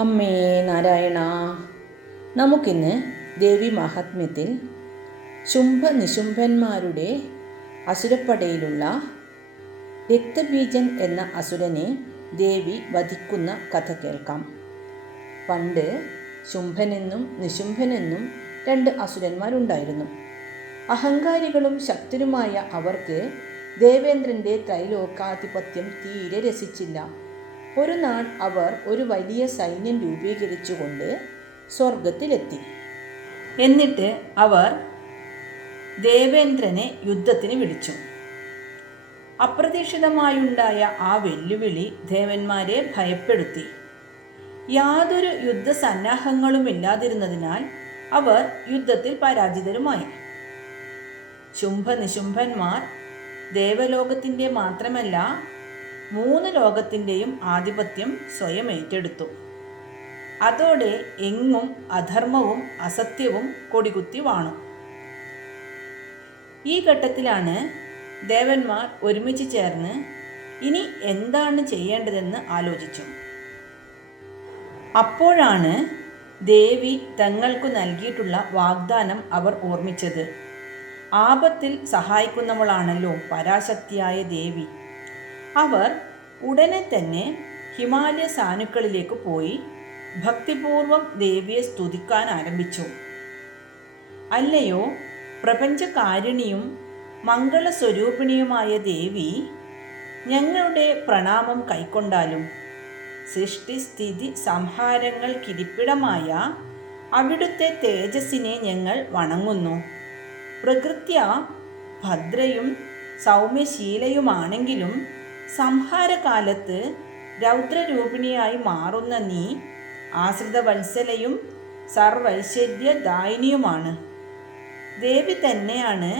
അമ്മേ നാരായണ. നമുക്കിന്ന് ദേവി മാഹാത്മ്യത്തിൽ ശുംഭ നിശുംഭന്മാരുടെ അസുരപ്പടയിലുള്ള രക്തബീജൻ എന്ന അസുരനെ ദേവി വധിക്കുന്ന കഥ കേൾക്കാം. പണ്ട് ശുംഭനെന്നും നിശുംഭനെന്നും രണ്ട് അസുരന്മാരുണ്ടായിരുന്നു. അഹങ്കാരികളും ശക്തരുമായ അവർക്ക് ദേവേന്ദ്രൻ്റെ ത്രൈലോകാധിപത്യം തീരെ രസിച്ചില്ല. ഒരു നാൾ അവർ ഒരു വലിയ സൈന്യം രൂപീകരിച്ചുകൊണ്ട് സ്വർഗത്തിലെത്തി. എന്നിട്ട് അവർ ദേവേന്ദ്രനെ യുദ്ധത്തിന് വിളിച്ചു. അപ്രതീക്ഷിതമായുണ്ടായ ആ വെല്ലുവിളി ദേവന്മാരെ ഭയപ്പെടുത്തി. യാതൊരു യുദ്ധസന്നാഹങ്ങളുമില്ലാതിരുന്നതിനാൽ അവർ യുദ്ധത്തിൽ പരാജിതരുമായി. ശുംഭ നിശുംഭന്മാർ ദേവലോകത്തിൻ്റെ മാത്രമല്ല 3 ലോകത്തിൻ്റെയും ആധിപത്യം സ്വയം ഏറ്റെടുത്തു. അതോടെ എങ്ങും അധർമ്മവും അസത്യവും കൊടികുത്തി വാണു. ഈ ഘട്ടത്തിലാണ് ദേവന്മാർ ഒരുമിച്ച് ചേർന്ന് ഇനി എന്താണ് ചെയ്യേണ്ടതെന്ന് ആലോചിച്ചു. അപ്പോഴാണ് ദേവി തങ്ങൾക്കു നൽകിയിട്ടുള്ള വാഗ്ദാനം അവർ ഓർമ്മിച്ചത്. ആപത്തിൽ സഹായിക്കുന്നവളാണല്ലോ പരാശക്തിയായ ദേവി. അവർ ഉടനെ തന്നെ ഹിമാലയ സാനുക്കളിലേക്ക് പോയി ഭക്തിപൂർവം ദേവിയെ സ്തുതിക്കാൻ ആരംഭിച്ചു. അല്ലയോ പ്രപഞ്ചകാരിണിയും മംഗളസ്വരൂപിണിയുമായ ദേവി, ഞങ്ങളുടെ പ്രണാമം കൈക്കൊണ്ടാലും. സൃഷ്ടിസ്ഥിതി സംഹാരങ്ങൾക്കിരിപ്പിടമായ അവിടുത്തെ തേജസ്സിനെ ഞങ്ങൾ വണങ്ങുന്നു. പ്രകൃത്യാ ഭദ്രയും സൗമ്യശീലയുമാണെങ്കിലും സംഹാരകാലത്ത് രൗദ്രരൂപിണിയായി മാറുന്ന നീ ആശ്രിതവത്സലയും സർവൈശ്വര്യദായിനിയുമാണ്. ദേവി തന്നെയാണ്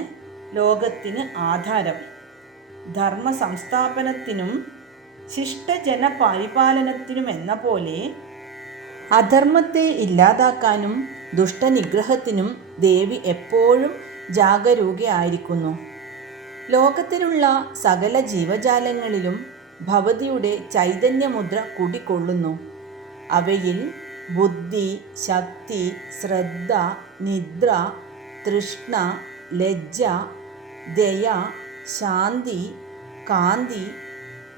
ലോകത്തിന് ആധാരം. ധർമ്മ സംസ്ഥാപനത്തിനും ശിഷ്ടജന പരിപാലനത്തിനുമെന്ന പോലെ അധർമ്മത്തെ ഇല്ലാതാക്കാനും ദുഷ്ടനിഗ്രഹത്തിനും ദേവി എപ്പോഴും ജാഗരൂകയായിരിക്കുന്നു. ലോകത്തിലുള്ള സകല ജീവജാലങ്ങളിലും ഭവതിയുടെ ചൈതന്യമുദ്ര കുടികൊള്ളുന്നു. അവയിൽ ബുദ്ധി, ശക്തി, ശ്രദ്ധ, നിദ്ര, തൃഷ്ണ, ലജ്ജ, ദയ, ശാന്തി, കാന്തി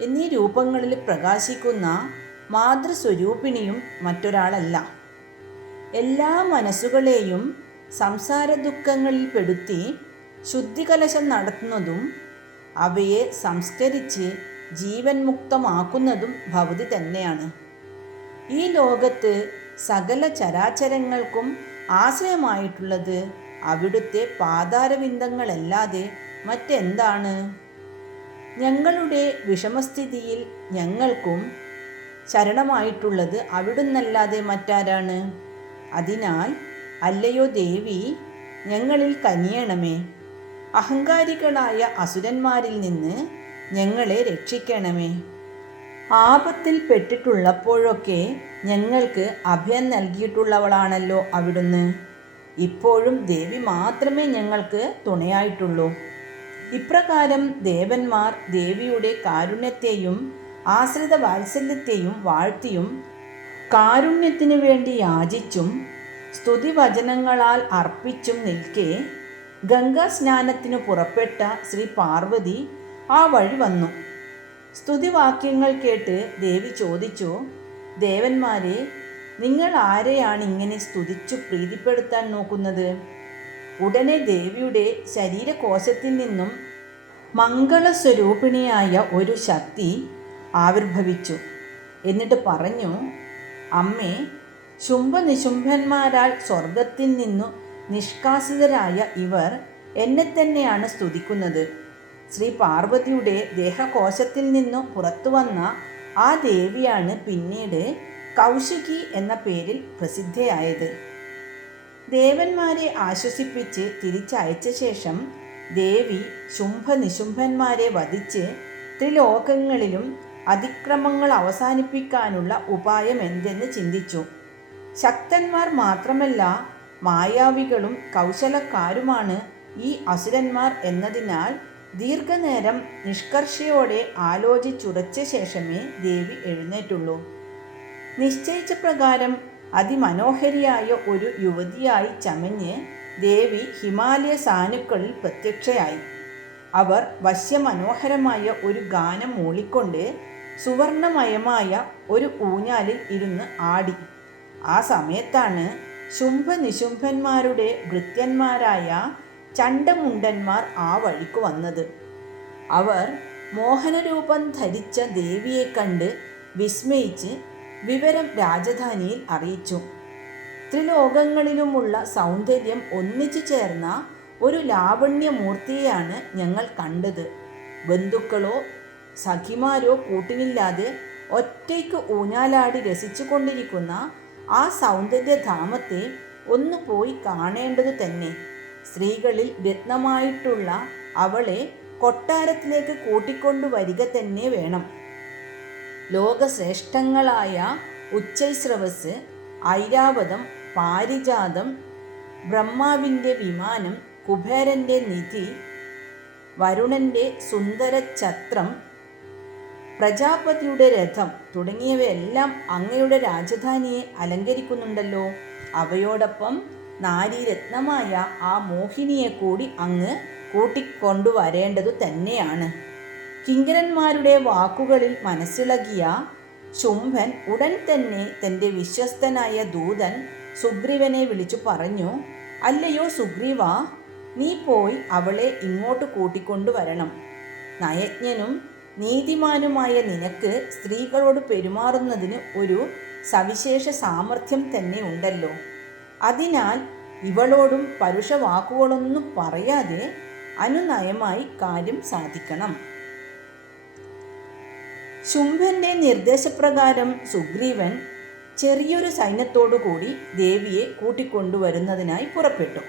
എന്നീ രൂപങ്ങളിൽ പ്രകാശിക്കുന്ന മാതൃസ്വരൂപിണിയും മറ്റൊരാളല്ല. എല്ലാ മനസ്സുകളെയും സംസാര ദുഃഖങ്ങളിൽ പെടുത്തി ശുദ്ധികലശം നടത്തുന്നതും അവയെ സംസ്കരിച്ച് ജീവൻ മുക്തമാക്കുന്നതും ഭവതി തന്നെയാണ്. ഈ ലോകത്ത് സകല ചരാചരങ്ങൾക്കും ആശ്രയമായിട്ടുള്ളത് അവിടുത്തെ പാതാരവിന്ദങ്ങളല്ലാതെ മറ്റെന്താണ്? ഞങ്ങളുടെ വിഷമസ്ഥിതിയിൽ ഞങ്ങൾക്കും ശരണമായിട്ടുള്ളത് അവിടുന്നല്ലാതെ മറ്റാരാണ്? അതിനാൽ അല്ലയോ ദേവി, ഞങ്ങളിൽ കനിയണമേ. അഹങ്കാരികളായ അസുരന്മാരിൽ നിന്ന് ഞങ്ങളെ രക്ഷിക്കണമേ. ആപത്തിൽ പെട്ടിട്ടുള്ളപ്പോഴൊക്കെ ഞങ്ങൾക്ക് അഭയം നൽകിയിട്ടുള്ളവളാണല്ലോ അവിടുന്ന്. ഇപ്പോഴും ദേവി മാത്രമേ ഞങ്ങൾക്ക് തുണയായിട്ടുള്ളൂ. ഇപ്രകാരം ദേവന്മാർ ദേവിയുടെ കാരുണ്യത്തെയും ആശ്രിത വാത്സല്യത്തെയും വാഴ്ത്തിയും കാരുണ്യത്തിനു വേണ്ടി യാചിച്ചും സ്തുതിവചനങ്ങളാൽ അർപ്പിച്ചും നിൽക്കെ ഗംഗാസ്നാനത്തിനു പുറപ്പെട്ട ശ്രീ പാർവതി ആ വഴി വന്നു. സ്തുതിവാക്യങ്ങൾ കേട്ട് ദേവി ചോദിച്ചു, ദേവന്മാരെ, നിങ്ങൾ ആരെയാണ് ഇങ്ങനെ സ്തുതിച്ചു പ്രീതിപ്പെടുത്താൻ നോക്കുന്നത്? ഉടനെ ദേവിയുടെ ശരീരകോശത്തിൽ നിന്നും മംഗളസ്വരൂപിണിയായ ഒരു ശക്തി ആവിർഭവിച്ചു. എന്നിട്ട് പറഞ്ഞു, അമ്മേ, ശുംഭ നിശുംഭന്മാരാൽ സ്വർഗത്തിൽ നിന്നു നിഷ്കാസിതരായ ഇവർ എന്നെ തന്നെയാണ് സ്തുതിക്കുന്നത്. ശ്രീ പാർവതിയുടെ ദേഹകോശത്തിൽ നിന്നു പുറത്തു വന്ന ആ ദേവിയാണ് പിന്നീട് കൗശികി എന്ന പേരിൽ പ്രസിദ്ധയായത്. ദേവന്മാരെ ആശ്വസിപ്പിച്ച് തിരിച്ചയച്ച ശേഷം ദേവി ശുംഭ നിശുംഭന്മാരെ വധിച്ച് ത്രിലോകങ്ങളിലും അതിക്രമങ്ങൾ അവസാനിപ്പിക്കാനുള്ള ഉപായം എന്തെന്ന് ചിന്തിച്ചു. ശക്തന്മാർ മാത്രമല്ല, മായാവികളും കൗശലക്കാരുമാണ് ഈ അസുരന്മാർ എന്നതിനാൽ ദീർഘനേരം നിഷ്കർഷയോടെ ആലോചിച്ചുറച്ച ശേഷമേ ദേവി എഴുന്നേറ്റുള്ളൂ. നിശ്ചയിച്ച പ്രകാരം അതിമനോഹരിയായ ഒരു യുവതിയായി ചമഞ്ഞ് ദേവി ഹിമാലയ സാനുക്കളിൽ പ്രത്യക്ഷയായി. അവർ വശ്യമനോഹരമായ ഒരു ഗാനം മൂളിക്കൊണ്ട് സുവർണമയമായ ഒരു ഊഞ്ഞാലിൽ ഇരുന്ന് ആടി. ആ സമയത്താണ് ശുംഭനിശുംഭന്മാരുടെ ഭൃത്യന്മാരായ ചണ്ഡമുണ്ടന്മാർ ആ വഴിക്ക് വന്നത്. അവർ മോഹനരൂപം ധരിച്ച ദേവിയെ കണ്ട് വിസ്മയിച്ച് വിവരം രാജധാനിയിൽ അറിയിച്ചു. ത്രിലോകങ്ങളിലുമുള്ള സൗന്ദര്യം ഒന്നിച്ചു ചേർന്ന ഒരു ലാവണ്യമൂർത്തിയെയാണ് ഞങ്ങൾ കണ്ടത്. ബന്ധുക്കളോ സഖിമാരോ കൂട്ടിനില്ലാതെ ഒറ്റയ്ക്ക് ഊഞ്ഞാലാടി രസിച്ചു കൊണ്ടിരിക്കുന്ന ആ സൗന്ദര്യധാമത്തെ ഒന്ന് പോയി കാണേണ്ടതു തന്നെ. സ്ത്രീകളിൽ രത്നമായിട്ടുള്ള അവളെ കൊട്ടാരത്തിലേക്ക് കൂട്ടിക്കൊണ്ടുവരിക തന്നെ വേണം. ലോകശ്രേഷ്ഠങ്ങളായ ഉച്ചൈസ്രവസ്, ഐരാവതം, പാരിജാതം, ബ്രഹ്മാവിൻ്റെ വിമാനം, കുബേരൻ്റെ നിധി, വരുണൻ്റെ സുന്ദരഛത്രം, പ്രജാപതിയുടെ രഥം തുടങ്ങിയവയെല്ലാം അങ്ങയുടെ രാജധാനിയെ അലങ്കരിക്കുന്നുണ്ടല്ലോ. അവയോടൊപ്പം നാരീരത്നമായ ആ മോഹിനിയെ കൂടി അങ്ങ് കൂട്ടിക്കൊണ്ടുവരേണ്ടതു തന്നെയാണ്. കിങ്കരന്മാരുടെ വാക്കുകളിൽ മനസ്സിളകിയ ശുംഭൻ ഉടൻ തന്നെ തൻ്റെ വിശ്വസ്തനായ ദൂതൻ സുഗ്രീവനെ വിളിച്ചു പറഞ്ഞു, അല്ലയോ സുഗ്രീവ, നീ പോയി അവളെ ഇങ്ങോട്ട് കൂട്ടിക്കൊണ്ടുവരണം. നയജ്ഞനും നീതിമാനുമായ നിനക്ക് സ്ത്രീകളോട് പെരുമാറുന്നതിന് ഒരു സവിശേഷ സാമർഥ്യം തന്നെ ഉണ്ടല്ലോ. അതിനാൽ ഇവളോടും പരുഷവാക്കുകളൊന്നും പറയാതെ അനുനയമായി കാര്യം സാധിക്കണം. ശുംഭൻ്റെ നിർദ്ദേശപ്രകാരം സുഗ്രീവൻ ചെറിയൊരു സൈന്യത്തോടുകൂടി ദേവിയെ കൂട്ടിക്കൊണ്ടുവരുന്നതിനായി പുറപ്പെട്ടു.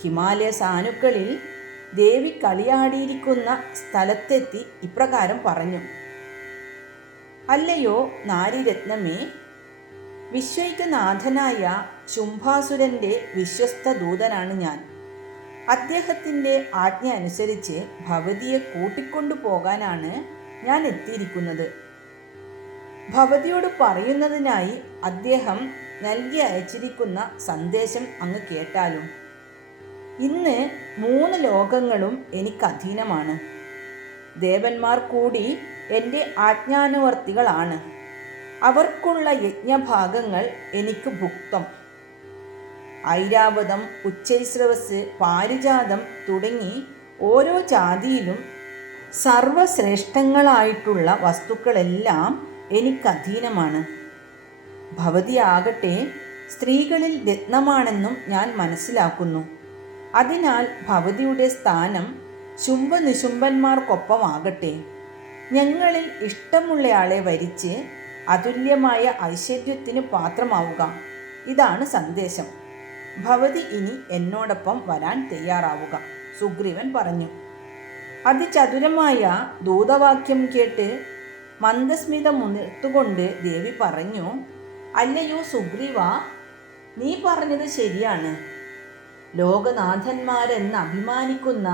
ഹിമാലയ സാനുക്കളിൽ ദേവി കളിയാടിയിരിക്കുന്ന സ്ഥലത്തെത്തി ഇപ്രകാരം പറഞ്ഞു, അല്ലയോ നാരിരത്നമേ, വിശ്വൈകനാഥനായ ശുംഭാസുരൻ്റെ വിശ്വസ്ത ദൂതനാണ് ഞാൻ. അദ്ദേഹത്തിൻ്റെ ആജ്ഞ അനുസരിച്ച് ഭവതിയെ കൂട്ടിക്കൊണ്ടു പോകാനാണ് ഞാൻ എത്തിയിരിക്കുന്നത്. ഭവതിയോട് പറയുന്നതിനായി അദ്ദേഹം നൽകി അയച്ചിരിക്കുന്ന സന്ദേശം അങ്ങ് കേട്ടാലും. ഇന്ന് 3 ലോകങ്ങളും എനിക്ക് അധീനമാണ്. ദേവന്മാർ കൂടി എൻ്റെ ആജ്ഞാനുവർത്തികളാണ്. അവർക്കുള്ള യജ്ഞഭാഗങ്ങൾ എനിക്ക് ഭുക്തം. ഐരാവതം, ഉച്ചൈസ്രവസ്, പാരിജാതം തുടങ്ങി ഓരോ ജാതിയിലും സർവശ്രേഷ്ഠങ്ങളായിട്ടുള്ള വസ്തുക്കളെല്ലാം എനിക്കധീനമാണ്. ഭവതിയാകട്ടെ സ്ത്രീകളിൽ രത്നമാണെന്നും ഞാൻ മനസ്സിലാക്കുന്നു. അതിനാൽ ഭവതിയുടെ സ്ഥാനം ശുംഭനിശുംഭന്മാർക്കൊപ്പമാകട്ടെ. ഞങ്ങളിൽ ഇഷ്ടമുള്ളയാളെ വരിച്ച് അതുല്യമായ ഐശ്വര്യത്തിന് പാത്രമാവുക. ഇതാണ് സന്ദേശം. ഭവതി ഇനി എന്നോടൊപ്പം വരാൻ തയ്യാറാവുക. സുഗ്രീവൻ പറഞ്ഞു. അതിചതുരമായ ദൂതവാക്യം കേട്ട് മന്ദസ്മിതമുയർത്തുകൊണ്ട് ദേവി പറഞ്ഞു, അല്ലയോ സുഗ്രീവ, നീ പറഞ്ഞത് ശരിയാണ്. ലോകനാഥന്മാരെന്ന് അഭിമാനിക്കുന്ന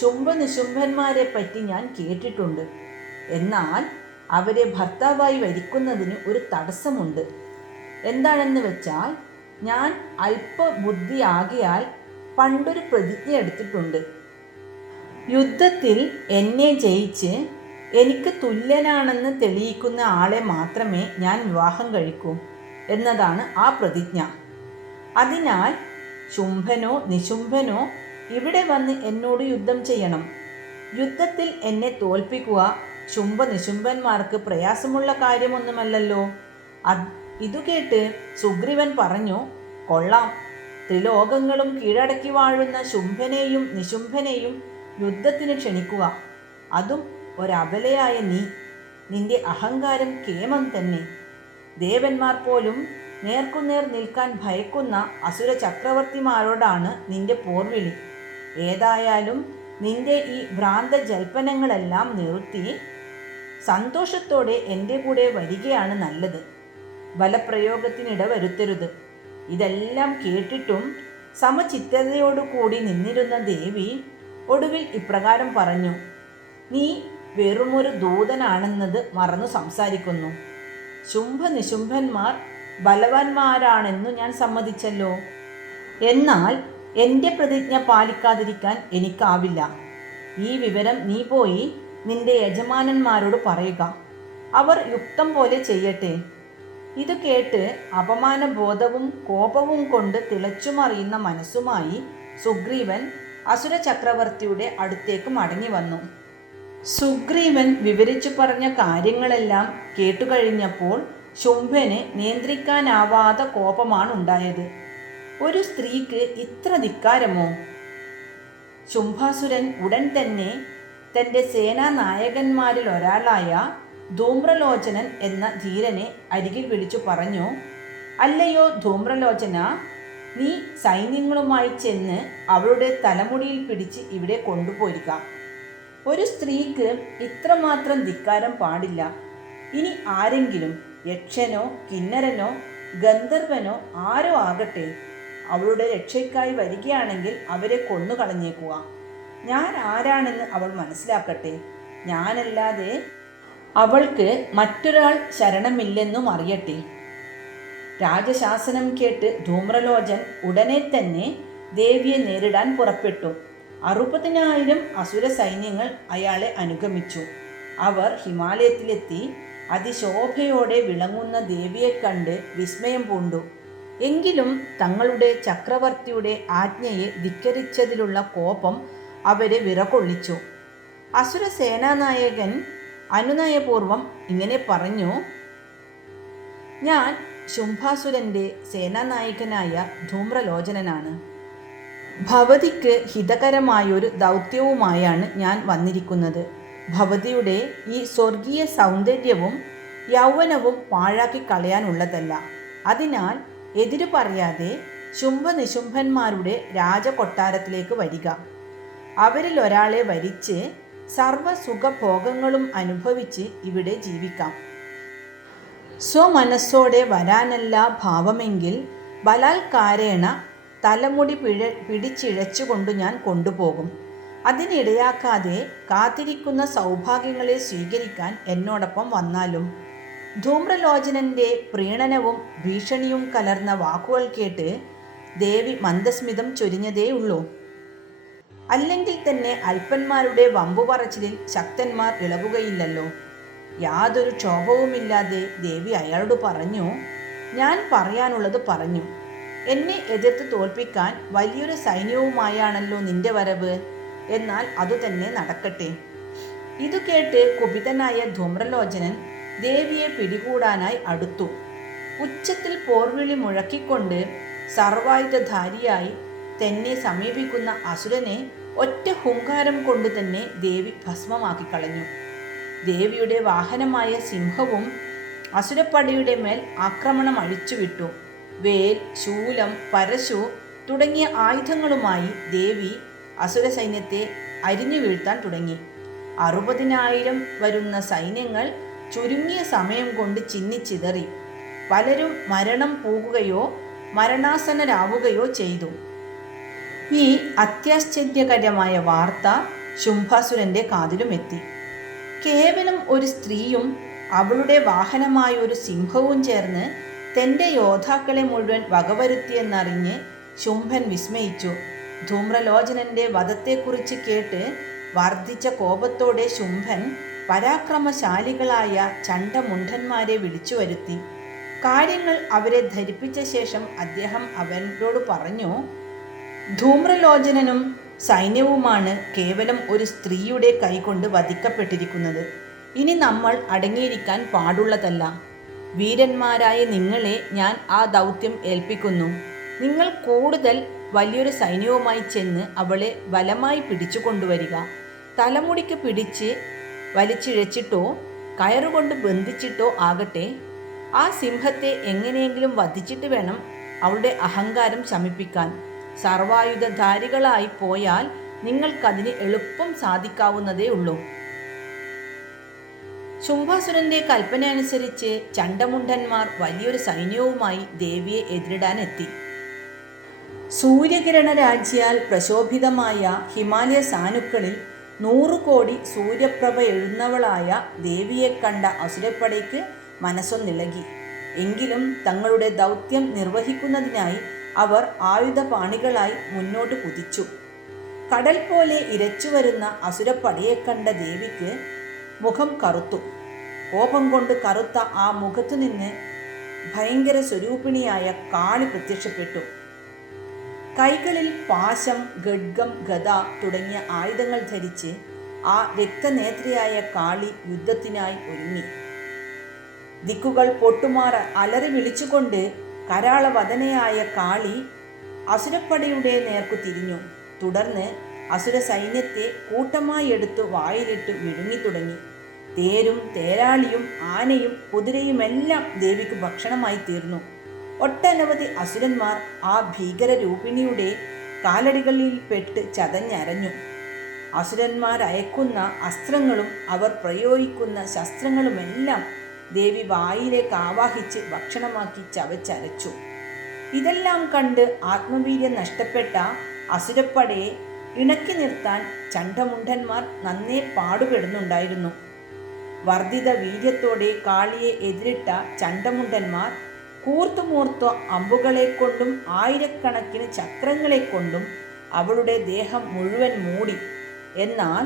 ശുംഭനിശുംഭന്മാരെ പറ്റി ഞാൻ കേട്ടിട്ടുണ്ട്. എന്നാൽ അവരെ ഭർത്താവായി വരിക്കുന്നതിന് ഒരു തടസ്സമുണ്ട്. എന്താണെന്ന് വെച്ചാൽ, ഞാൻ അല്പബുദ്ധിയാകിയാൽ പണ്ടൊരു പ്രതിജ്ഞ എടുത്തിട്ടുണ്ട്. യുദ്ധത്തിൽ എന്നെ ജയിച്ച് എനിക്ക് തുല്യനാണെന്ന് തെളിയിക്കുന്ന ആളെ മാത്രമേ ഞാൻ വിവാഹം കഴിക്കൂ എന്നതാണ് ആ പ്രതിജ്ഞ. അതിനാൽ ശുംഭനോ നിശുംഭനോ ഇവിടെ വന്ന് എന്നോട് യുദ്ധം ചെയ്യണം. യുദ്ധത്തിൽ എന്നെ തോൽപ്പിക്കുക ശുംഭനിശുംഭന്മാർക്ക് പ്രയാസമുള്ള കാര്യമൊന്നുമല്ലല്ലോ. ഇതുകേട്ട് സുഗ്രീവൻ പറഞ്ഞു, കൊള്ളാം. ത്രിലോകങ്ങളും കീഴടക്കി വാഴുന്ന ശുംഭനെയും നിശുംഭനെയും യുദ്ധത്തിന് ക്ഷണിക്കുക. അതും ഒരബലയായ നീ. നിന്റെ അഹങ്കാരം കേമം തന്നെ. ദേവന്മാർ പോലും നേർക്കുനേർ നിൽക്കാൻ ഭയക്കുന്ന അസുര ചക്രവർത്തിമാരോടാണ് നിന്റെ പോർവിളി. ഏതായാലും നിന്റെ ഈ ഭ്രാന്ത ജൽപ്പനങ്ങളെല്ലാം നിർത്തി സന്തോഷത്തോടെ എൻ്റെ കൂടെ വരികയാണ് നല്ലത്. ബലപ്രയോഗത്തിനിട വരുത്തരുത്. ഇതെല്ലാം കേട്ടിട്ടും സമചിത്തതയോടുകൂടി നിന്നിരുന്ന ദേവി ഒടുവിൽ ഇപ്രകാരം പറഞ്ഞു, നീ വെറുമൊരു ദൂതനാണെന്നത് മറന്നു സംസാരിക്കുന്നു. ശുംഭനിശുംഭന്മാർ ബലവാന്മാരാണെന്നു ഞാൻ സമ്മതിച്ചല്ലോ. എന്നാൽ എൻ്റെ പ്രതിജ്ഞ പാലിക്കാതിരിക്കാൻ എനിക്കാവില്ല. ഈ വിവരം നീ പോയി നിന്റെ യജമാനന്മാരോട് പറയുക. അവർ യുക്തം പോലെ ചെയ്യട്ടെ. ഇത് കേട്ട് അപമാനബോധവും കോപവും കൊണ്ട് തിളച്ചുമറിയുന്ന മനസ്സുമായി സുഗ്രീവൻ അസുര ചക്രവർത്തിയുടെ അടുത്തേക്ക് മടങ്ങി വന്നു. സുഗ്രീവൻ വിവരിച്ചു പറഞ്ഞ കാര്യങ്ങളെല്ലാം കേട്ടുകഴിഞ്ഞപ്പോൾ ശുംഭന് നിയന്ത്രിക്കാനാവാത്ത കോപമാണുണ്ടായത്. ഒരു സ്ത്രീക്ക് ഇത്ര ധിക്കാരമോ? ശുംഭാസുരൻ ഉടൻ തന്നെ തൻ്റെ സേനാനായകന്മാരിൽ ഒരാളായ ധൂമ്രലോചനൻ എന്ന ധീരനെ അരികിൽ വിളിച്ചു പറഞ്ഞു, അല്ലയോ ധൂമ്രലോചന, നീ സൈന്യങ്ങളുമായി ചെന്ന് അവളുടെ തലമുടിയിൽ പിടിച്ച് ഇവിടെ കൊണ്ടുപോയിരിക്ക. ഒരു സ്ത്രീക്ക് ഇത്രമാത്രം ധിക്കാരം പാടില്ല. ഇനി ആരെങ്കിലും യക്ഷനോ കിന്നരനോ ഗന്ധർവനോ ആരോ ആകട്ടെ അവളുടെ രക്ഷയ്ക്കായി വരികയാണെങ്കിൽ അവരെ കൊന്നുകളഞ്ഞേക്കുക. ഞാൻ ആരാണെന്ന് അവൾ മനസ്സിലാക്കട്ടെ. ഞാനല്ലാതെ അവൾക്ക് മറ്റൊരാൾ ശരണമില്ലെന്നും അറിയട്ടെ. രാജശാസനം കേട്ട് ധൂമ്രലോചൻ ഉടനെ തന്നെ ദേവിയെ നേരിടാൻ പുറപ്പെട്ടു. 60,000 അസുര സൈന്യങ്ങൾ അയാളെ അനുഗമിച്ചു. അവർ ഹിമാലയത്തിലെത്തി അതിശോഭയോടെ വിളങ്ങുന്ന ദേവിയെ കണ്ട് വിസ്മയം പൂണ്ടു. എങ്കിലും തങ്ങളുടെ ചക്രവർത്തിയുടെ ആജ്ഞയെ ധിക്കരിച്ചതിലുള്ള കോപം അവരെ വിറകൊള്ളിച്ചു. അസുര സേനാനായകൻ അനുനയപൂർവം ഇങ്ങനെ പറഞ്ഞു, ഞാൻ ശുംഭാസുരൻ്റെ സേനാനായകനായ ധൂമ്രലോചനനാണ്. ഭവതിക്ക് ഹിതകരമായൊരു ദൗത്യവുമായാണ് ഞാൻ വന്നിരിക്കുന്നത്. ഭവതിയുടെ ഈ സ്വർഗീയ സൗന്ദര്യവും യൗവനവും പാഴാക്കി കളയാനുള്ളതല്ല. അതിനാൽ എതിരു പറയാതെ ശുംഭനിശുംഭന്മാരുടെ രാജകൊട്ടാരത്തിലേക്ക് വരിക. അവരിൽ ഒരാളെ വരിച്ച് സർവസുഖഭോഗങ്ങളും അനുഭവിച്ച് ഇവിടെ ജീവിക്കാം. സ്വമനസ്സോടെ വരാനല്ല ഭാവമെങ്കിൽ ബലാത്കാരേണ തലമുടി പിടിച്ചിഴച്ചുകൊണ്ട് ഞാൻ കൊണ്ടുപോകും. അതിനിടയാക്കാതെ കാത്തിരിക്കുന്ന സൗഭാഗ്യങ്ങളെ സ്വീകരിക്കാൻ എന്നോടൊപ്പം വന്നാലും. ധൂമ്രലോചനൻ്റെ പ്രീണനവും ഭീഷണിയും കലർന്ന വാക്കുകൾ കേട്ട് ദേവി മന്ദസ്മിതം ചൊരിഞ്ഞതേയുള്ളൂ. അല്ലെങ്കിൽ തന്നെ അല്പന്മാരുടെ വമ്പുപറച്ചിലിൽ ശക്തന്മാർ ഇളകുകയില്ലല്ലോ. യാതൊരു ക്ഷോഭവുമില്ലാതെ ദേവി അയാളോട് പറഞ്ഞു, ഞാൻ പറയാനുള്ളത് പറഞ്ഞു. എന്നെ എതിർത്ത് തോൽപ്പിക്കാൻ വലിയൊരു സൈന്യവുമായാണല്ലോ നിന്റെ വരവ്. എന്നാൽ അതുതന്നെ നടക്കട്ടെ. ഇതു കേട്ട് കുപിതനായ ധൂമ്രലോചനൻ ദേവിയെ പിടികൂടാനായി അടുത്തു. ഉച്ചത്തിൽ പോർവിളി മുഴക്കിക്കൊണ്ട് സർവായുധധാരിയായി തന്നെ സമീപിക്കുന്ന അസുരനെ ഒറ്റ ഹുങ്കാരം കൊണ്ട് തന്നെ ദേവി ഭസ്മമാക്കി കളഞ്ഞു. ദേവിയുടെ വാഹനമായ സിംഹവും അസുരപ്പടയുടെ മേൽ ആക്രമണം അഴിച്ചുവിട്ടു. വേൽ, ശൂലം, പരശു തുടങ്ങിയ ആയുധങ്ങളുമായി ദേവി അസുര സൈന്യത്തെ അരിഞ്ഞു വീഴ്ത്താൻ തുടങ്ങി. 60,000 വരുന്ന സൈന്യങ്ങൾ ചുരുങ്ങിയ സമയം കൊണ്ട് ചിന്നിച്ചിതറി. പലരും മരണം പോകുകയോ മരണാസന്നരാവുകയോ ചെയ്തു. ഈ അത്യാശ്ചര്യകരമായ വാർത്ത ശുംഭാസുരൻ്റെ കാതിലുമെത്തി. കേവലം ഒരു സ്ത്രീയും അവളുടെ വാഹനമായ ഒരു സിംഹവും ചേർന്ന് തൻ്റെ യോദ്ധാക്കളെ മുഴുവൻ വകവരുത്തിയെന്നറിഞ്ഞ് ശുംഭൻ വിസ്മയിച്ചു. ധൂമ്രലോചനൻ്റെ വധത്തെക്കുറിച്ച് കേട്ട് വർദ്ധിച്ച കോപത്തോടെ ശുംഭൻ പരാക്രമശാലികളായ ചണ്ഡമുണ്ഡന്മാരെ വിളിച്ചു വരുത്തി. കാര്യങ്ങൾ അവരെ ധരിപ്പിച്ച ശേഷം അദ്ദേഹം അവരോട് പറഞ്ഞു, ധൂമ്രലോചനനും സൈന്യവുമാണ് കേവലം ഒരു സ്ത്രീയുടെ കൈകൊണ്ട് വധിക്കപ്പെട്ടിരിക്കുന്നത്. ഇനി നമ്മൾ അടങ്ങിയിരിക്കാൻ പാടുള്ളതല്ല. വീരന്മാരായ നിങ്ങളെ ഞാൻ ആ ദൗത്യം ഏൽപ്പിക്കുന്നു. നിങ്ങൾ കൂടുതൽ വലിയൊരു സൈന്യവുമായി ചെന്ന് അവളെ ബലമായി പിടിച്ചു കൊണ്ടുവരിക. തലമുടിക്ക് പിടിച്ച് വലിച്ചിഴച്ചിട്ടോ കയറുകൊണ്ട് ബന്ധിച്ചിട്ടോ ആകട്ടെ, ആ സിംഹത്തെ എങ്ങനെയെങ്കിലും വധിച്ചിട്ട് വേണം അവളുടെ അഹങ്കാരം ശമിപ്പിക്കാൻ. സർവായുധധാരികളായി പോയാൽ നിങ്ങൾക്കതിന് എളുപ്പം സാധിക്കാവുന്നതേ ഉള്ളൂ. ശുംഭാസുരന്റെ കൽപ്പന അനുസരിച്ച് ചണ്ഡമുണ്ഡന്മാർ വലിയൊരു സൈന്യവുമായി ദേവിയെ എതിരിടാനെത്തി. സൂര്യകിരണ രാജ്യാൽ പ്രശോഭിതമായ ഹിമാലയ സാനുക്കളിൽ 100 കോടി സൂര്യപ്രഭ എഴുന്നവളായ ദേവിയെ കണ്ട അസുരപ്പടയ്ക്ക് മനസ്സൊന്നിളകി. എങ്കിലും തങ്ങളുടെ ദൗത്യം നിർവഹിക്കുന്നതിനായി അവർ ആയുധപാണികളായി മുന്നോട്ട് കുതിച്ചു. കടൽ പോലെ ഇരച്ചുവരുന്ന അസുരപ്പടയെ കണ്ട ദേവിക്ക് മുഖം കറുത്തു. കോപം കൊണ്ട് കറുത്ത ആ മുഖത്തുനിന്ന് ഭയങ്കര സ്വരൂപിണിയായ കാളി പ്രത്യക്ഷപ്പെട്ടു. കൈകളിൽ പാശം, ഖഡ്ഗം, ഗദ തുടങ്ങിയ ആയുധങ്ങൾ ധരിച്ച് ആ രക്തനേത്രയായ കാളി യുദ്ധത്തിനായി ഒരുങ്ങി. ദിക്കുകൾ പൊട്ടുമാറ അലറി വിളിച്ചുകൊണ്ട് കരാളവദനയായ കാളി അസുരപ്പടയുടെ നേർക്കു തിരിഞ്ഞു. തുടർന്ന് അസുര സൈന്യത്തെ കൂട്ടമായി എടുത്തു വായിലിട്ട് വിഴുങ്ങി തുടങ്ങി. തേരും തേരാളിയും ആനയും കുതിരയുമെല്ലാം ദേവിക്ക് ഭക്ഷണമായി തീർന്നു. ഒട്ടനവധി അസുരന്മാർ ആ ഭീകരരൂപിണിയുടെ കാലടികളിൽ പെട്ട് ചതഞ്ഞരഞ്ഞു. അസുരന്മാരയക്കുന്ന അസ്ത്രങ്ങളും അവർ പ്രയോഗിക്കുന്ന ശസ്ത്രങ്ങളുമെല്ലാം ദേവി വായിലേക്ക് ആവാഹിച്ച് ഭക്ഷണമാക്കി ചവച്ചരച്ചു. ഇതെല്ലാം കണ്ട് ആത്മവീര്യം നഷ്ടപ്പെട്ട അസുരപ്പടയെ ഇണക്കി നിർത്താൻ ചണ്ഡമുണ്ഡന്മാർ നന്നേ പാടുപെടുന്നുണ്ടായിരുന്നു. വർദ്ധിത വീര്യത്തോടെ കാളിയെ എതിരിട്ട ചണ്ഡമുണ്ഡന്മാർ കൂർത്തുമൂർത്ത അമ്പുകളെ കൊണ്ടും ആയിരക്കണക്കിന് ചക്രങ്ങളെ കൊണ്ടും അവളുടെ ദേഹം മുഴുവൻ മൂടി. എന്നാൽ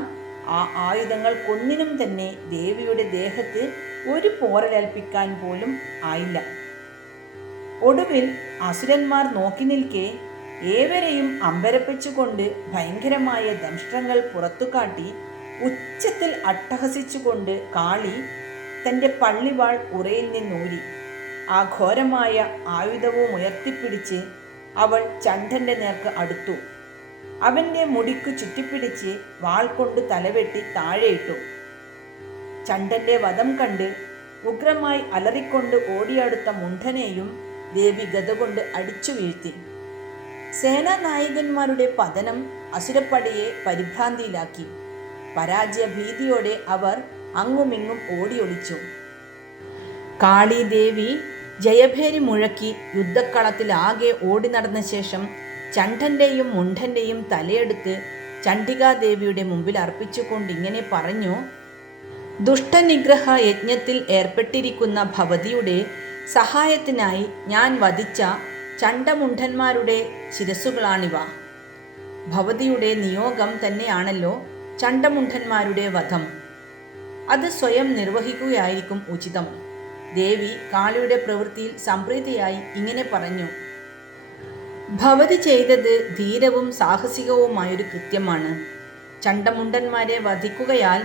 ആ ആയുധങ്ങൾക്കൊന്നിനും തന്നെ ദേവിയുടെ ദേഹത്ത് ഒരു പോറലേൽപ്പിക്കാൻ പോലും ആയില്ല. ഒടുവിൽ അസുരന്മാർ നോക്കി നിൽക്കെ ഏവരെയും അമ്പരപ്പിച്ചുകൊണ്ട് ഭയങ്കരമായ ദംഷ്ട്രങ്ങൾ പുറത്തുകാട്ടി ഉച്ചത്തിൽ അട്ടഹസിച്ചുകൊണ്ട് കാളി തൻ്റെ പള്ളിവാൾ ഉറയിൽ നിന്നൂരി. ആ ഘോരമായ ആയുധവും ഉയർത്തിപ്പിടിച്ച് അവൾ ചണ്ഡൻ്റെ നേർക്ക് അടുത്തു. അവൻ്റെ മുടിക്കു ചുറ്റിപ്പിടിച്ച് വാൾ കൊണ്ട് തലവെട്ടി താഴെയിട്ടു. ചണ്ഡൻ്റെ വധം കണ്ട് ഉഗ്രമായി അലറിക്കൊണ്ട് ഓടിയടുത്ത മുണ്ഡനെയും ദേവി ഗദ കൊണ്ട് അടിച്ചു വീഴ്ത്തി. സേനാനായകന്മാരുടെ പതനം അസുരപ്പടയെ പരിഭ്രാന്തിയിലാക്കി. പരാജയഭീതിയോടെ അവർ അങ്ങുമിങ്ങും ഓടിയൊളിച്ചു. കാളി ദേവി ജയഭേരി മുഴക്കി യുദ്ധക്കളത്തിലാകെ ഓടി നടന്ന ശേഷം ചണ്ഡൻ്റെയും മുണ്ഡൻ്റെയും തലയെടുത്ത് ചണ്ഡികാദേവിയുടെ മുമ്പിൽ അർപ്പിച്ചുകൊണ്ടിങ്ങനെ പറഞ്ഞു: ദുഷ്ടനിഗ്രഹ യജ്ഞത്തിൽ ഏർപ്പെട്ടിരിക്കുന്ന ഭവതിയുടെ സഹായത്തിനായി ഞാൻ വധിച്ച ചണ്ഡമുണ്ഡന്മാരുടെ ശിരസ്സുകളാണിവ. ഭവതിയുടെ നിയോഗം തന്നെയാണല്ലോ ചണ്ഡമുണ്ഡന്മാരുടെ വധം. അത് സ്വയം നിർവഹിക്കുകയായിരിക്കും ഉചിതം. ദേവി കാളിയുടെ പ്രവൃത്തിയിൽ സംപ്രീതിയായി ഇങ്ങനെ പറഞ്ഞു: ഭവതി ചെയ്തത് ധീരവും സാഹസികവുമായൊരു കൃത്യമാണ്. ചണ്ഡമുണ്ഡന്മാരെ വധിക്കുകയാൽ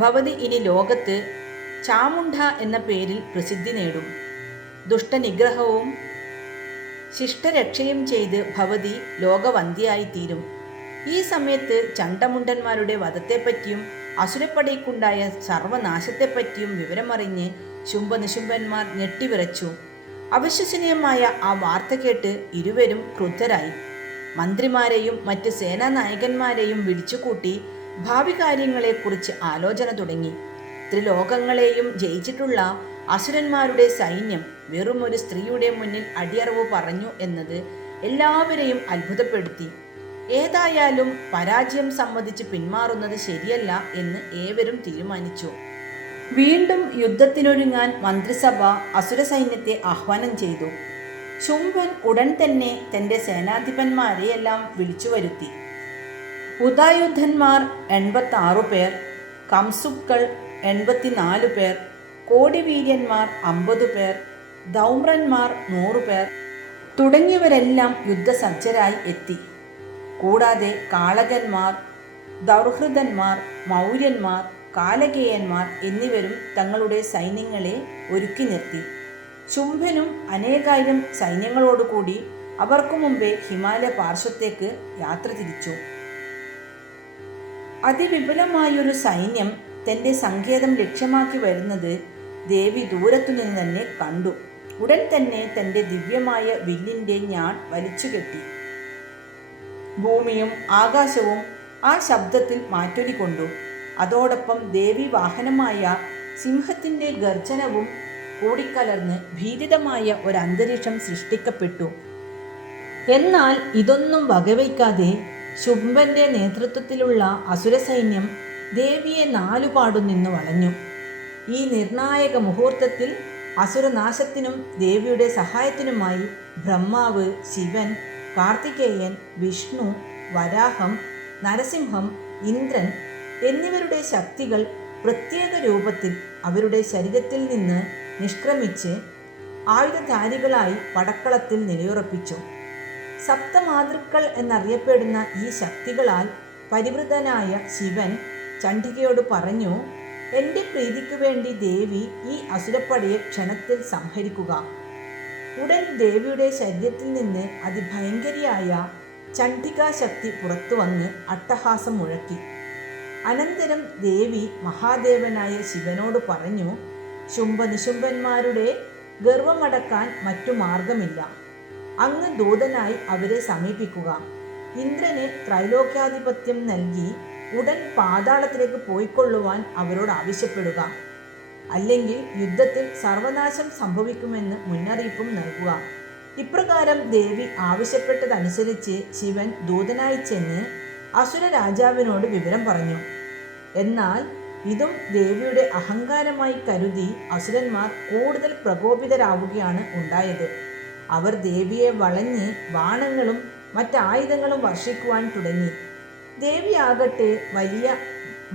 ഭവതി ഇനി ലോകത്ത് ചാമുണ്ഡ എന്ന പേരിൽ പ്രസിദ്ധി നേടും. ദുഷ്ടനിഗ്രഹവും ശിഷ്ടരക്ഷയും ചെയ്ത് ഭവതി ലോകവന്ധ്യയായിത്തീരും. ഈ സമയത്ത് ചണ്ഡമുണ്ഡന്മാരുടെ വധത്തെപ്പറ്റിയും അസുരപ്പടയ്ക്കുണ്ടായ സർവനാശത്തെപ്പറ്റിയും വിവരമറിഞ്ഞ് ശുംഭനിശുംഭന്മാർ ഞെട്ടിവിറച്ചു. അവിശ്വസനീയമായ ആ വാർത്ത കേട്ട് ഇരുവരും ക്രുദ്ധരായി. മന്ത്രിമാരെയും മറ്റ് സേനാനായകന്മാരെയും വിളിച്ചുകൂട്ടി ഭാവി കാര്യങ്ങളെക്കുറിച്ച് ആലോചന തുടങ്ങി. ത്രിലോകങ്ങളെയും ജയിച്ചിട്ടുള്ള അസുരന്മാരുടെ സൈന്യം വെറുമൊരു സ്ത്രീയുടെ മുന്നിൽ അടിയറവ് പറഞ്ഞു എന്നത് എല്ലാവരെയും അത്ഭുതപ്പെടുത്തി. ഏതായാലും പരാജയം സമ്മതിച്ച് പിന്മാറുന്നത് ശരിയല്ല എന്ന് ഏവരും തീരുമാനിച്ചു. വീണ്ടും യുദ്ധത്തിനൊരുങ്ങാൻ മന്ത്രിസഭ അസുര സൈന്യത്തെ ആഹ്വാനം ചെയ്തു. ശുംഭൻ ഉടൻ തന്നെ തൻ്റെ സേനാധിപന്മാരെയെല്ലാം വിളിച്ചു വരുത്തി. ഉദായുധന്മാർ 86 പേർ, കംസുക്കൾ 84 പേർ, കോടിവീര്യന്മാർ 50 പേർ, ധൗമ്രന്മാർ 100 പേർ തുടങ്ങിയവരെല്ലാം യുദ്ധസജ്ജരായി എത്തി. കൂടാതെ കാളകന്മാർ, ദൗർഹൃദന്മാർ, മൗര്യന്മാർ, കാലകേയന്മാർ എന്നിവരും തങ്ങളുടെ സൈന്യങ്ങളെ ഒരുക്കി നിർത്തി. ശുംഭനും അനേകായിരം സൈന്യങ്ങളോടുകൂടി അവർക്കു മുമ്പേ ഹിമാലയ പാർശ്വത്തേക്ക് യാത്ര തിരിച്ചു. അതിവിപുലമായൊരു സൈന്യം തൻ്റെ സങ്കേതം ലക്ഷ്യമാക്കി വരുന്നത് ദേവി ദൂരത്തുനിന്ന് തന്നെ കണ്ടു. ഉടൻ തന്നെ തൻ്റെ ദിവ്യമായ വില്ലിൻ്റെ ഞാൺ വലിച്ചുകെട്ടി. ഭൂമിയും ആകാശവും ആ ശബ്ദത്തിൽ മാറ്റൊലി കൊണ്ടു. അതോടൊപ്പം ദേവി വാഹനമായ സിംഹത്തിൻ്റെ ഗർജനവും കൂടിക്കലർന്ന് ഭീതിതമായ ഒരന്തരീക്ഷം സൃഷ്ടിക്കപ്പെട്ടു. എന്നാൽ ഇതൊന്നും വകവയ്ക്കാതെ ശുംഭൻ്റെ നേതൃത്വത്തിലുള്ള അസുരസൈന്യം ദേവിയെ നാലുപാടും നിന്ന് വളഞ്ഞു. ഈ നിർണായക മുഹൂർത്തത്തിൽ അസുരനാശത്തിനും ദേവിയുടെ സഹായത്തിനുമായി ബ്രഹ്മാവ്, ശിവൻ, കാർത്തികേയൻ, വിഷ്ണു, വരാഹം, നരസിംഹം, ഇന്ദ്രൻ എന്നിവരുടെ ശക്തികൾ പ്രത്യേക രൂപത്തിൽ അവരുടെ ശരീരത്തിൽ നിന്ന് നിഷ്ക്രമിച്ച് ആയുധധാരികളായി പടക്കളത്തിൽ നിലയുറപ്പിച്ചു. സപ്തമാതൃക്കൾ എന്നറിയപ്പെടുന്ന ഈ ശക്തികളാൽ പരിവൃതനായ ശിവൻ ചണ്ഡികയോട് പറഞ്ഞു, എൻ്റെ പ്രീതിക്ക് വേണ്ടി ദേവി ഈ അസുരപ്പടയെ ക്ഷണത്തിൽ സംഹരിക്കുക. ഉടൻ ദേവിയുടെ ശരീരത്തിൽ നിന്ന് അതിഭയങ്കരിയായ ചണ്ഡികാശക്തി പുറത്തു വന്ന് അട്ടഹാസം മുഴക്കി. അനന്തരം ദേവി മഹാദേവനായ ശിവനോട് പറഞ്ഞു, ശുംഭനിശുംഭന്മാരുടെ ഗർവമടക്കാൻ മറ്റു മാർഗമില്ല. അങ്ങ് ദൂതനായി അവരെ സമീപിക്കുക. ഇന്ദ്രന് ത്രൈലോക്യാധിപത്യം നൽകി ഉടൻ പാതാളത്തിലേക്ക് പോയിക്കൊള്ളുവാൻ അവരോട് ആവശ്യപ്പെടുക. അല്ലെങ്കിൽ യുദ്ധത്തിൽ സർവനാശം സംഭവിക്കുമെന്ന് മുന്നറിയിപ്പും നൽകുക. ഇപ്രകാരം ദേവി ആവശ്യപ്പെട്ടതനുസരിച്ച് ശിവൻ ദൂതനായി ചെന്ന് അസുര രാജാവിനോട് വിവരം പറഞ്ഞു. എന്നാൽ ഇതും ദേവിയുടെ അഹങ്കാരമായി കരുതി അസുരന്മാർ കൂടുതൽ പ്രകോപിതരാവുകയാണ് ഉണ്ടായത്. അവർ ദേവിയെ വളഞ്ഞ് ബാണങ്ങളും മറ്റായുധങ്ങളും വർഷിക്കുവാൻ തുടങ്ങി. ദേവിയാകട്ടെ വലിയ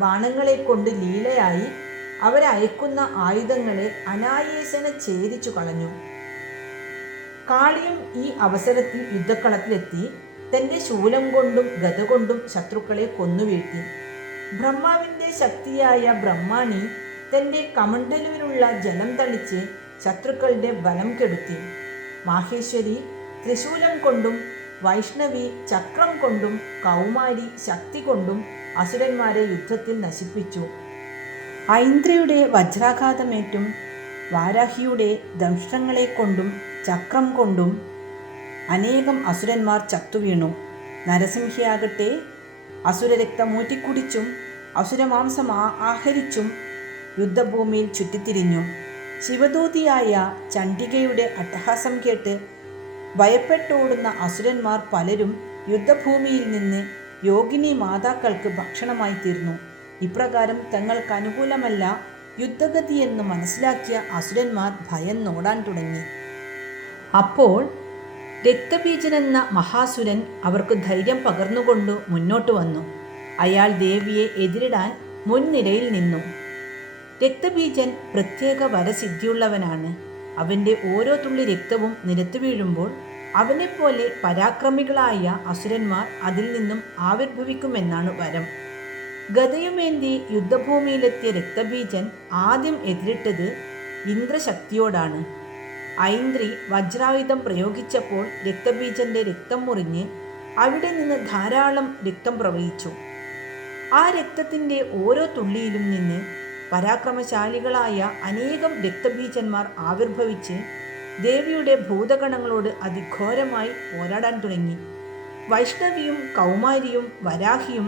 ബാണങ്ങളെ കൊണ്ട് ലീലയായി അവരയക്കുന്ന ആയുധങ്ങളെ അനായാസേന ഛേദിച്ചു കളഞ്ഞു. കാളിയും ഈ അവസരത്തിൽ യുദ്ധക്കളത്തിലെത്തി തൻ്റെ ശൂലം കൊണ്ടും ഗദ കൊണ്ടും ശത്രുക്കളെ കൊന്നുവീഴ്ത്തി. ബ്രഹ്മാവിൻ്റെ ശക്തിയായ ബ്രഹ്മാണി തൻ്റെ കമണ്ഡലുവിലുള്ള ജലം തളിച്ച് ശത്രുക്കളുടെ ബലം കെടുത്തി. മാഹേശ്വരി ത്രിശൂലം കൊണ്ടും വൈഷ്ണവി ചക്രം കൊണ്ടും കൗമാരി ശക്തി കൊണ്ടും അസുരന്മാരെ യുദ്ധത്തിൽ നശിപ്പിച്ചു. ഐന്ദ്രയുടെ വജ്രാഘാതമേറ്റും വാരാഹിയുടെ ദംഷ്ട്രങ്ങളെ കൊണ്ടും ചക്രം കൊണ്ടും അനേകം അസുരന്മാർ ചത്തുവീണു. നരസിംഹിയാകട്ടെ അസുരരക്തം ഊറ്റിക്കുടിച്ചും അസുരമാംസം ആഹരിച്ചും യുദ്ധഭൂമിയിൽ ചുറ്റിത്തിരിഞ്ഞു. ശിവദൂതിയായ ചണ്ഡികയുടെ അട്ടഹാസം കേട്ട് ഭയപ്പെട്ടോടുന്ന അസുരന്മാർ പലരും യുദ്ധഭൂമിയിൽ നിന്ന് യോഗിനി മാതാക്കൾക്ക് ഭക്ഷണമായി തീർന്നു. ഇപ്രകാരം തങ്ങൾക്ക് അനുകൂലമല്ല യുദ്ധഗതിയെന്ന് മനസ്സിലാക്കിയ അസുരന്മാർ ഭയന്നോടാൻ തുടങ്ങി. അപ്പോൾ രക്തബീജനെന്ന മഹാസുരൻ അവർക്ക് ധൈര്യം പകർന്നുകൊണ്ട് മുന്നോട്ട് വന്നു. അയാൾ ദേവിയെ എതിരിടാൻ മുൻനിരയിൽ നിന്നു. രക്തബീജൻ പ്രത്യേക വരസിദ്ധിയുള്ളവനാണ്. അവൻ്റെ ഓരോ തുള്ളി രക്തവും നിരത്തു വീഴുമ്പോൾ അവനെപ്പോലെ പരാക്രമികളായ അസുരന്മാർ അതിൽ നിന്നും ആവിർഭവിക്കുമെന്നാണ് വരം. ഗദയുമേന്തി യുദ്ധഭൂമിയിലെത്തിയ രക്തബീജൻ ആദ്യം എതിരിട്ടത് ഇന്ദ്രശക്തിയോടാണ്. ഐന്ദ്രി വജ്രായുധം പ്രയോഗിച്ചപ്പോൾ രക്തബീജന്റെ രക്തം മുറിഞ്ഞ് അവിടെ നിന്ന് ധാരാളം രക്തം പ്രവഹിച്ചു. ആ രക്തത്തിൻ്റെ ഓരോ തുള്ളിയിലും നിന്ന് പരാക്രമശാലികളായ അനേകം രക്തബീജന്മാർ ആവിർഭവിച്ച് ദേവിയുടെ ഭൂതഗണങ്ങളോട് അതിഘോരമായി പോരാടാൻ തുടങ്ങി. വൈഷ്ണവിയും കൗമാരിയും വരാഹിയും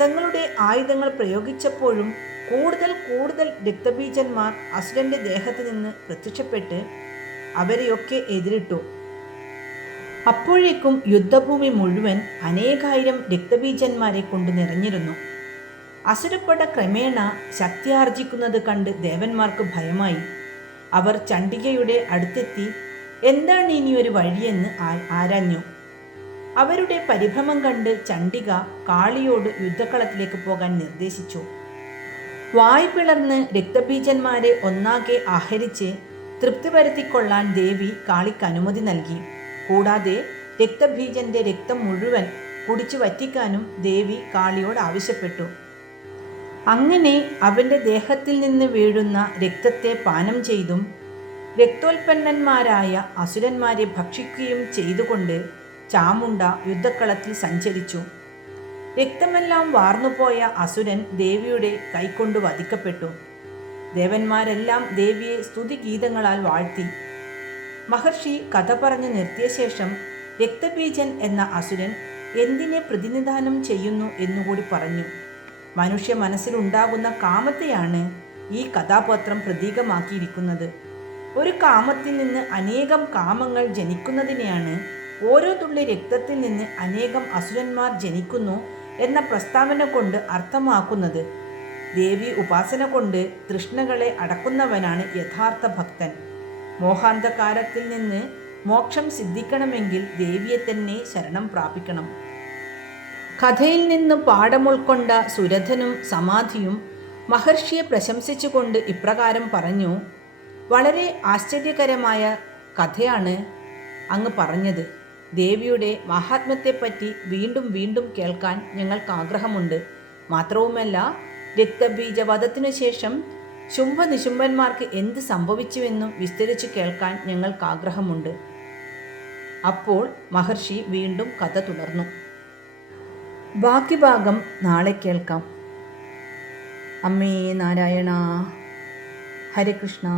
തങ്ങളുടെ ആയുധങ്ങൾ പ്രയോഗിച്ചപ്പോഴും കൂടുതൽ രക്തബീജന്മാർ അസുരന്റെ ദേഹത്ത് നിന്ന് പ്രത്യക്ഷപ്പെട്ട് അവരെയൊക്കെ എതിരിട്ടു. അപ്പോഴേക്കും യുദ്ധഭൂമി മുഴുവൻ അനേകായിരം രക്തബീജന്മാരെ കൊണ്ട് നിറഞ്ഞിരുന്നു. അസുരപ്പട ക്രമേണ ശക്തിയാർജിക്കുന്നത് കണ്ട് ദേവന്മാർക്ക് ഭയമായി. അവർ ചണ്ഡികയുടെ അടുത്തെത്തി എന്താണ് ഇനിയൊരു വഴിയെന്ന് ആരാഞ്ഞു. അവരുടെ പരിഭ്രമം കണ്ട് ചണ്ഡിക കാളിയോട് യുദ്ധക്കളത്തിലേക്ക് പോകാൻ നിർദ്ദേശിച്ചു. വായ് പിളർന്ന് രക്തബീജന്മാരെ ഒന്നാകെ ആഹരിച്ച് തൃപ്തി വരുത്തിക്കൊള്ളാൻ ദേവി കാളിക്ക് അനുമതി നൽകി. കൂടാതെ രക്തബീജന്റെ രക്തം മുഴുവൻ കുടിച്ചു വറ്റിക്കാനും ദേവി കാളിയോട് ആവശ്യപ്പെട്ടു. അങ്ങനെ അവൻ്റെ ദേഹത്തിൽ നിന്ന് വീഴുന്ന രക്തത്തെ പാനം ചെയ്തും രക്തോൽപ്പന്നന്മാരായ അസുരന്മാരെ ഭക്ഷിക്കുകയും ചെയ്തുകൊണ്ട് ചാമുണ്ട യുദ്ധക്കളത്തിൽ സഞ്ചരിച്ചു. രക്തമെല്ലാം വാർന്നുപോയ അസുരൻ ദേവിയുടെ കൈകൊണ്ട് വധിക്കപ്പെട്ടു. ദേവന്മാരെല്ലാം ദേവിയെ സ്തുതിഗീതങ്ങളാൽ വാഴ്ത്തി. മഹർഷി കഥ പറഞ്ഞു നിർത്തിയ ശേഷം രക്തബീജൻ എന്ന അസുരൻ എന്തിനെ പ്രതിനിധാനം ചെയ്യുന്നു എന്നുകൂടി പറഞ്ഞു. മനുഷ്യ മനസ്സിലുണ്ടാകുന്ന കാമത്തെയാണ് ഈ കഥാപാത്രം പ്രതീകമാക്കിയിരിക്കുന്നത്. ഒരു കാമത്തിൽ നിന്ന് അനേകം കാമങ്ങൾ ജനിക്കുന്നതിനെയാണ് ഓരോ തുള്ളി രക്തത്തിൽ നിന്ന് അനേകം അസുരന്മാർ ജനിക്കുന്നു എന്ന പ്രസ്താവന കൊണ്ട് അർത്ഥമാക്കുന്നത്. ദേവി ഉപാസന കൊണ്ട് തൃഷ്ണകളെ അടക്കുന്നവനാണ് യഥാർത്ഥ ഭക്തൻ. മോഹാന്ധകാരത്തിൽ നിന്ന് മോക്ഷം സിദ്ധിക്കണമെങ്കിൽ ദേവിയെ തന്നെ ശരണം പ്രാപിക്കണം. കഥയിൽ നിന്ന് പാഠമുൾക്കൊണ്ട സുരഥനും സമാധിയും മഹർഷിയെ പ്രശംസിച്ചുകൊണ്ട് ഇപ്രകാരം പറഞ്ഞു: വളരെ ആശ്ചര്യകരമായ കഥയാണ് അങ്ങ് പറഞ്ഞത്. ദേവിയുടെ മഹാത്മ്യത്തെപ്പറ്റി വീണ്ടും വീണ്ടും കേൾക്കാൻ ഞങ്ങൾക്ക് ആഗ്രഹമുണ്ട്. മാത്രവുമല്ല, രക്തബീജവധത്തിനു ശേഷം ശുംഭനിശുംഭന്മാർക്ക് എന്ത് സംഭവിച്ചുവെന്നും വിസ്തരിച്ചു കേൾക്കാൻ ഞങ്ങൾക്ക് ആഗ്രഹമുണ്ട്. അപ്പോൾ മഹർഷി വീണ്ടും കഥ തുടർന്നു. ബാക്കി ഭാഗം നാളെ കേൾക്കാം. അമ്മേ നാരായണ. ഹരേ കൃഷ്ണ.